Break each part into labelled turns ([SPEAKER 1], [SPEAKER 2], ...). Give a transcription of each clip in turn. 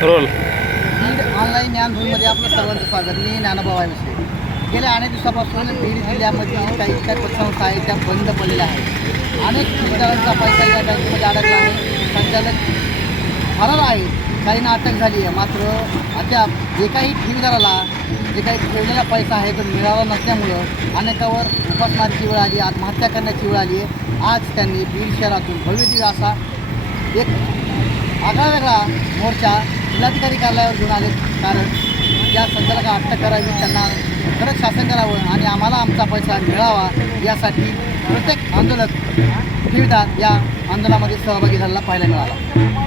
[SPEAKER 1] Role.
[SPEAKER 2] म्हणजे online ज्ञानभूमीमध्ये आपलं सर्वांचं स्वागत. मी ज्ञानोबा विषय गेल्या अनेक दिवसापासून बीड जिल्ह्यामध्ये काही काही पतसंस्था आहेत त्या बंद पडलेल्या आहेत. अनेक विचारांचा पैसा या बँकेमध्ये अडकला आहे. संचालक फरार आहे. काहींना अटक झाली आहे. मात्र अद्याप जे काही ठेवीदाराला जे काही ठेवलेला पैसा आहे तो मिळाला नसल्यामुळं अनेकावर उपासमारीची वेळ आली आत्महत्या करण्याची वेळ आली आहे. आज त्यांनी बीड शहरातून भव्यदिव्य असा एक आगळा वेगळा मोर्चा जिल्हाधिकारी कार्यालयावर घेऊन आले कारण या संचालका अटक करावी त्यांना खरंच शासन करावं आणि आम्हाला आमचा पैसा मिळावा यासाठी प्रत्येक आंदोलक ठेवीदार या आंदोलनामध्ये सहभागी झालेला पाहायला मिळाला.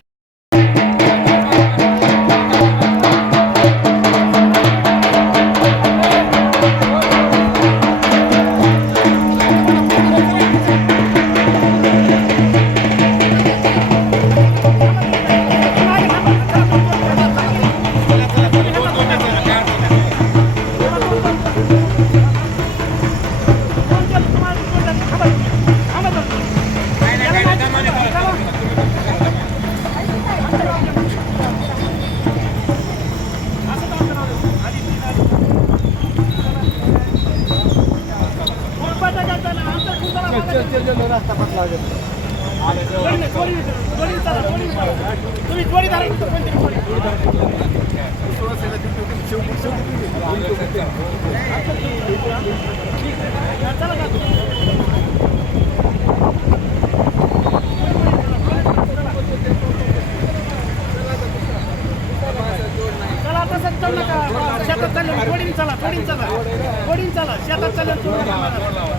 [SPEAKER 3] चला आता सर का शेतात चाललं थोडी चला थोडी चला. थोडी चला शेतात चाललं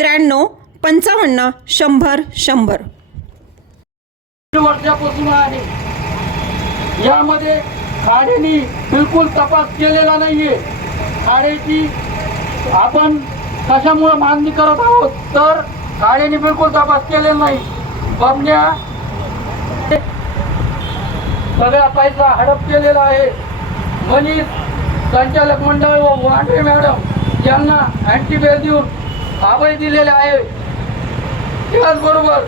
[SPEAKER 4] त्र्याण्णव पंचावन्न शंभर शंभर.
[SPEAKER 3] वर्षापासून आहे. यामध्ये खाडेनी बिलकुल तपास केलेला नाहीये. खाडेची आपण कशामुळे मागणी करत आहोत तर खाडेनी बिलकुल तपास केलेला नाही. बमण्या सगळा पैसा हडप केलेला आहे. मनीष संचालक मंडळ व वांडे मॅडम यांना अँटीबेल देऊन अभय दिलेले आहे. त्याचबरोबर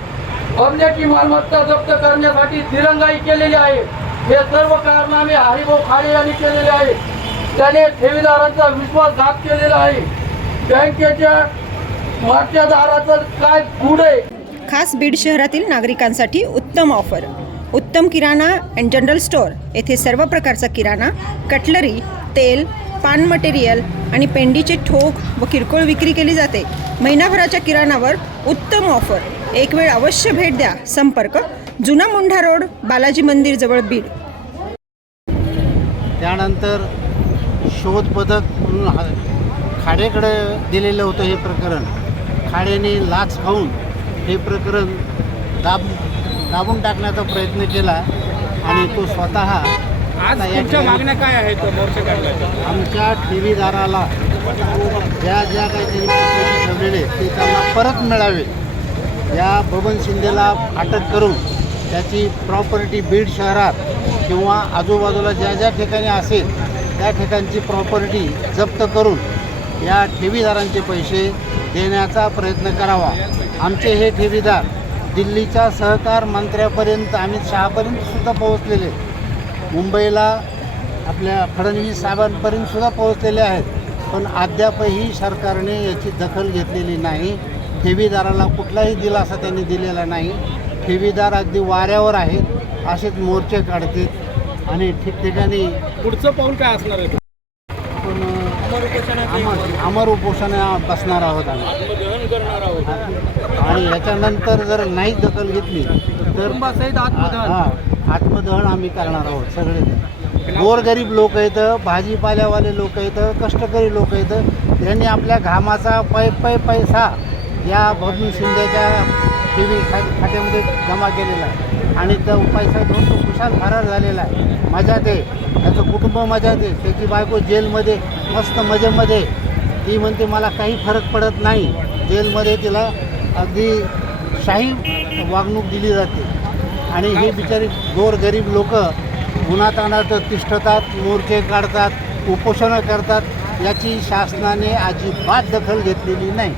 [SPEAKER 3] बमण्याची मालमत्ता जप्त करण्यासाठी दिरंगाई केलेली आहे. हे सर्व कारनामे हरिभाऊ खाडे यांनी केलेले आहे. त्याने ठेवीदारांचा विश्वासघात केलेला आहे. बँकेच्या मर्यादाराचं काय पुढे
[SPEAKER 4] खास बीड शहरातील नागरिकांसाठी उत्तम ऑफर. उत्तम किराणा अँड जनरल स्टोअर. येथे सर्व प्रकारचा किराणा कटलरी तेल पान मटेरियल आणि पेंडीचे ठोक व किरकोळ विक्री केली जाते. महिनाभराच्या किराणावर उत्तम ऑफर एक वेळ अवश्य भेट द्या. संपर्क जुना मुंढा रोड बालाजी मंदिर जवळ बीड.
[SPEAKER 5] त्यानंतर शोध पथक म्हणून खाडेकडे दिलेलं होतं हे प्रकरण. खाडेने लाच खाऊन हे प्रकरण दाब दाबून टाकण्याचा प्रयत्न केला आणि तो स्वतः
[SPEAKER 1] आज तुमच्या मागण्या काय आहेत मोर्चा
[SPEAKER 5] आमच्या ठेवीदाराला ज्या ज्या काही त्यांनी पैसे ठेवलेले ते त्यांना परत मिळावे. या बबन शिंदेला अटक करून त्याची प्रॉपर्टी बीड शहरात किंवा आजूबाजूला ज्या ज्या ठिकाणी असेल त्या ठिकाणची प्रॉपर्टी जप्त करून या ठेवीदारांचे पैसे देण्याचा प्रयत्न करावा. आमचे हे ठेवीदार दिल्लीच्या सहकार मंत्र्यापर्यंत अमित शहापर्यंत सुद्धा पोहोचलेले मुंबईला आपल्या फडणवीस साहेबांपर्यंत सुद्धा पोहोचलेले आहेत. पण अद्यापही सरकारने याची दखल घेतलेली नाही. ठेवीदाराला कुठलाही दिलासा त्यांनी दिलेला नाही. ठेवीदार अगदी वाऱ्यावर आहेत असेच मोर्चे काढतात आणि ठिकठिकाणी
[SPEAKER 1] पुढचं पाऊल काय असणार आहे?
[SPEAKER 5] आपण अमर उपोषण बसणार आहोत आम्ही.
[SPEAKER 1] करणार आहोत.
[SPEAKER 5] आणि याच्यानंतर जर नाही दखल घेतली तर हां आत्मदहन आम्ही करणार आहोत सगळे. गोरगरीब लोक आहेत भाजीपाल्यावाले लोक आहेत कष्टकरी लोक आहेत त्यांनी आपल्या घामाचा पै पै पैसा या भगीन शिंदेच्या ठेवी खा खात्यामध्ये जमा केलेला आहे. आणि तो पैसा घेऊन तो खुशाल फरार झालेला आहे. मजात आहे त्याचं कुटुंब मजात आहे त्याची बायको जेलमध्ये मस्त मजेमध्ये. ती म्हणते मला काही फरक पडत नाही. जेलमध्ये तिला अगदी शाही वागणूक दिली जाते. आणि हे बिचारी गोरगरीब लोक उन्हातानात तिष्ठतात मोर्चे काढतात उपोषणं करतात याची शासनाने अजिबात दखल घेतलेली नाही.